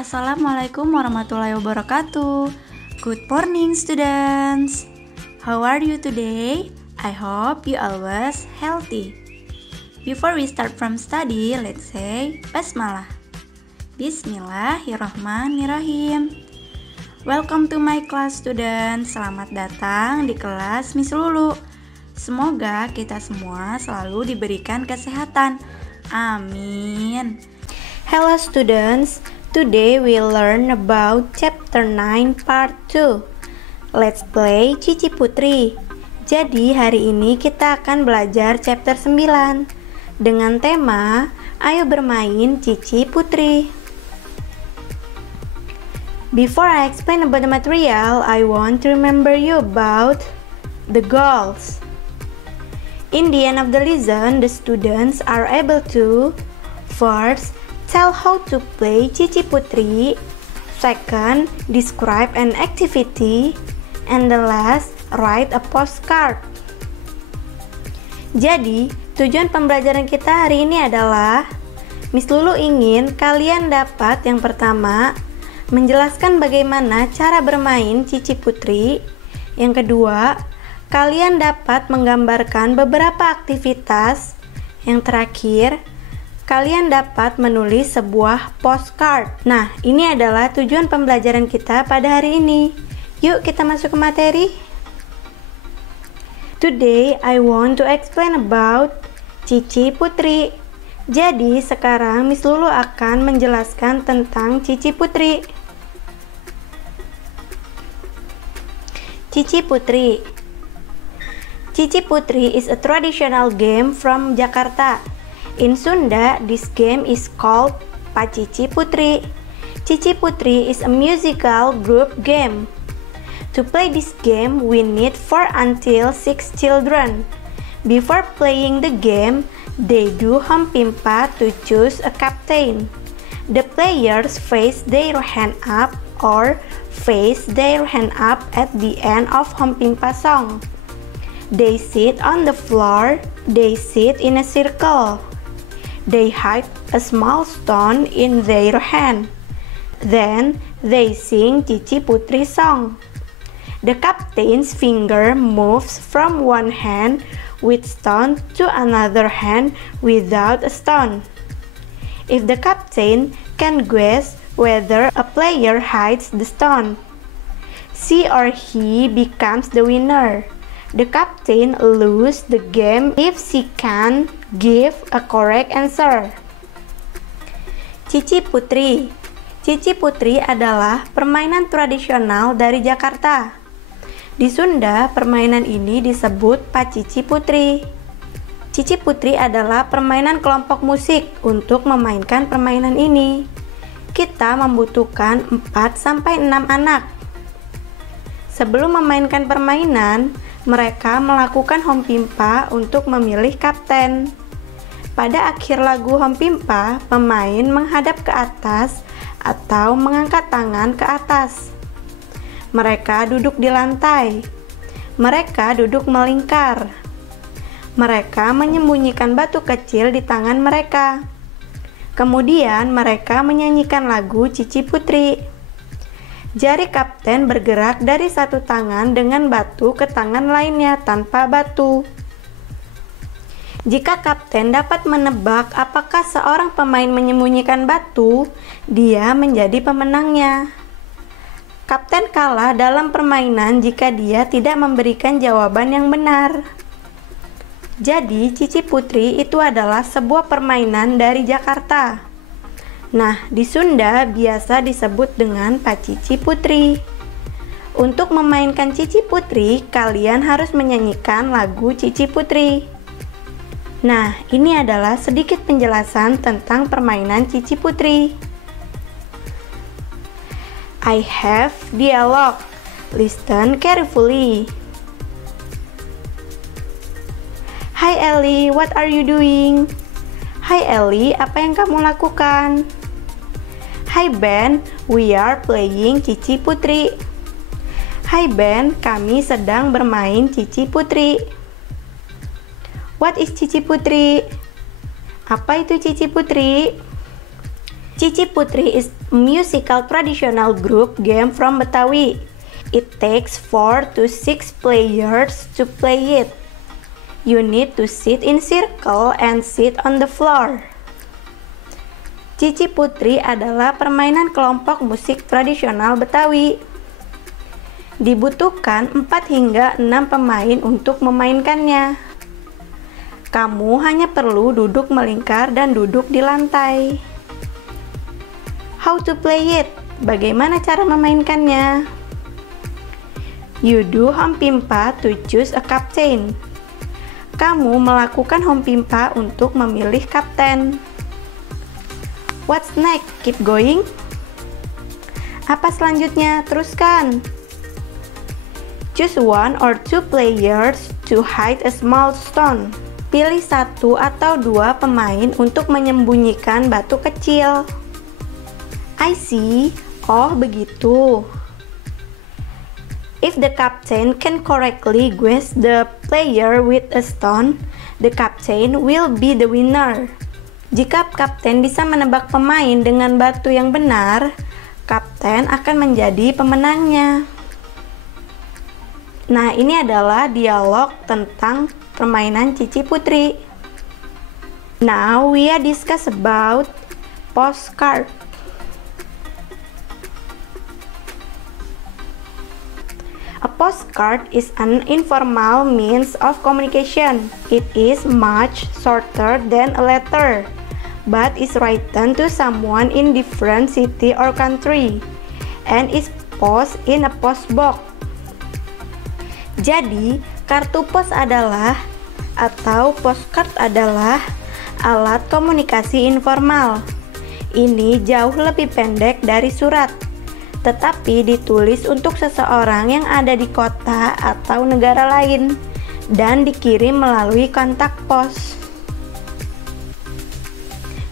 Assalamualaikum warahmatullahi wabarakatuh. Good morning students. How are you today? I hope you always healthy. Before we start from study, let's say Basmalah. Bismillahirrahmanirrahim. Welcome to my class students. Selamat datang di kelas Miss Lulu. Semoga kita semua selalu diberikan kesehatan. Amin. Hello students, today we'll learn about chapter 9 part 2. Let's play Cici Putri. Jadi hari ini kita akan belajar chapter 9 dengan tema Ayo bermain Cici Putri. Before I explain about the material, I want to remember you about the goals. In the end of the lesson, the students are able to first, tell how to play Cici Putri. Second, describe an activity. And the last, write a postcard. Jadi, tujuan pembelajaran kita hari ini adalah Miss Lulu ingin kalian dapat yang pertama, menjelaskan bagaimana cara bermain Cici Putri. Yang kedua, kalian dapat menggambarkan beberapa aktivitas. Yang terakhir, kalian dapat menulis sebuah postcard. Nah, ini adalah tujuan pembelajaran kita pada hari ini. Yuk kita masuk ke materi. Today, I want to explain about Cici Putri. Jadi, sekarang Miss Lulu akan menjelaskan tentang Cici Putri. Cici Putri. Cici Putri is a traditional game from Jakarta. In Sunda, this game is called Pacici Putri. Cici Putri is a musical group game. To play this game, we need 4 until 6 children. Before playing the game, they do hompimpa to choose a captain. The players face their hand up or face their hand up at the end of hompimpa song. They sit on the floor, they sit in a circle. They hide a small stone in their hand. Then they sing Cici Putri song. The captain's finger moves from one hand with stone to another hand without a stone. If the captain can guess whether a player hides the stone, she or he becomes the winner. The captain loses the game if she can give a correct answer. Cici Putri. Cici Putri adalah permainan tradisional dari Jakarta. Di Sunda, permainan ini disebut Pacici Putri. Cici Putri adalah permainan kelompok musik untuk memainkan permainan ini. Kita membutuhkan 4-6 anak. Sebelum memainkan permainan, mereka melakukan hompimpa untuk memilih kapten. Pada akhir lagu hompimpa, pemain menghadap ke atas atau mengangkat tangan ke atas. Mereka duduk di lantai. Mereka duduk melingkar. Mereka menyembunyikan batu kecil di tangan mereka. Kemudian mereka menyanyikan lagu Cici Putri. Jari kapten bergerak dari satu tangan dengan batu ke tangan lainnya tanpa batu. Jika kapten dapat menebak apakah seorang pemain menyembunyikan batu, dia menjadi pemenangnya. Kapten kalah dalam permainan jika dia tidak memberikan jawaban yang benar. Jadi, Cici Putri itu adalah sebuah permainan dari Jakarta. Nah, di Sunda biasa disebut dengan Pacici Putri. Untuk memainkan Cici Putri, kalian harus menyanyikan lagu Cici Putri. Nah, ini adalah sedikit penjelasan tentang permainan Cici Putri. I have dialogue. Listen carefully. Hi Ellie, what are you doing? Hai Ellie, apa yang kamu lakukan? Hai Ben, we are playing Cici Putri. Hai Ben, kami sedang bermain Cici Putri. What is Cici Putri? Apa itu Cici Putri? Cici Putri is a musical traditional group game from Betawi. It takes 4 to 6 players to play it. You need to sit in circle and sit on the floor. Cici Putri adalah permainan kelompok musik tradisional Betawi. Dibutuhkan 4 hingga 6 pemain untuk memainkannya. Kamu hanya perlu duduk melingkar dan duduk di lantai. How to play it? Bagaimana cara memainkannya? You do hompimpa to choose a captain. Kamu melakukan hompimpa untuk memilih kapten. What's next? Keep going. Apa selanjutnya? Teruskan. Choose 1 or 2 players to hide a small stone. Pilih 1 atau 2 pemain untuk menyembunyikan batu kecil. I see. Oh, begitu. If the captain can correctly guess the player with a stone, the captain will be the winner. Jika kapten bisa menebak pemain dengan batu yang benar, kapten akan menjadi pemenangnya. Nah, ini adalah dialog tentang permainan Cici Putri. Now we are discuss about postcard. A postcard is an informal means of communication. It is much shorter than a letter, but is written to someone in different city or country, and is posted in a post box. Jadi, kartu pos adalah atau postcard adalah alat komunikasi informal. Ini jauh lebih pendek dari surat, tetapi ditulis untuk seseorang yang ada di kota atau negara lain dan dikirim melalui kontak pos.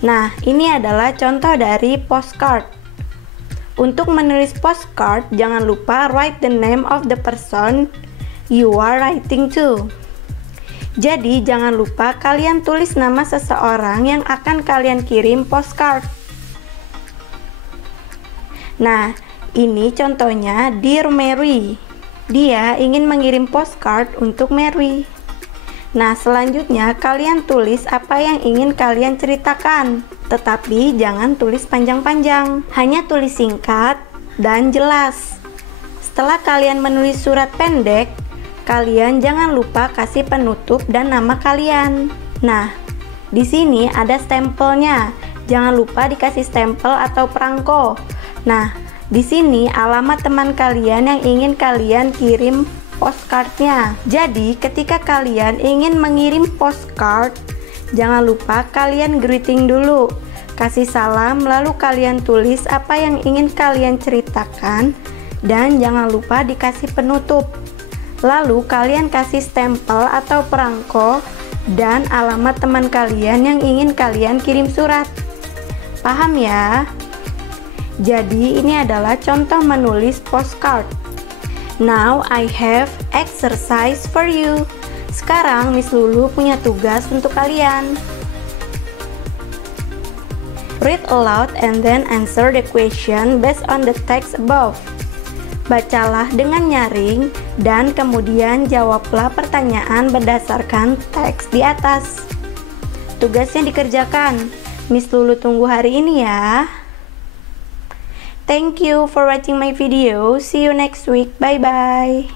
Nah, ini adalah contoh dari postcard. Untuk menulis postcard, jangan lupa write the name of the person you are writing to. Jadi, jangan lupa kalian tulis nama seseorang yang akan kalian kirim postcard. Nah, ini contohnya Dear Mary. Dia ingin mengirim postcard untuk Mary. Nah, selanjutnya kalian tulis apa yang ingin kalian ceritakan. Tetapi jangan tulis panjang-panjang. Hanya tulis singkat dan jelas. Setelah kalian menulis surat pendek, kalian jangan lupa kasih penutup dan nama kalian. Nah, di sini ada stempelnya. Jangan lupa dikasih stempel atau perangko. Nah, di sini alamat teman kalian yang ingin kalian kirim postcardnya. Jadi, ketika kalian ingin mengirim postcard, jangan lupa kalian greeting dulu. Kasih salam, lalu kalian tulis apa yang ingin kalian ceritakan, dan jangan lupa dikasih penutup. Lalu kalian kasih stempel atau perangko dan alamat teman kalian yang ingin kalian kirim surat. Paham ya? Jadi ini adalah contoh menulis postcard. Now I have exercise for you. Sekarang Miss Lulu punya tugas untuk kalian. Read aloud and then answer the question based on the text above. Bacalah dengan nyaring dan kemudian jawablah pertanyaan berdasarkan teks di atas. Tugasnya dikerjakan. Miss Lulu tunggu hari ini ya. Thank you for watching my video. See you next week. Bye bye.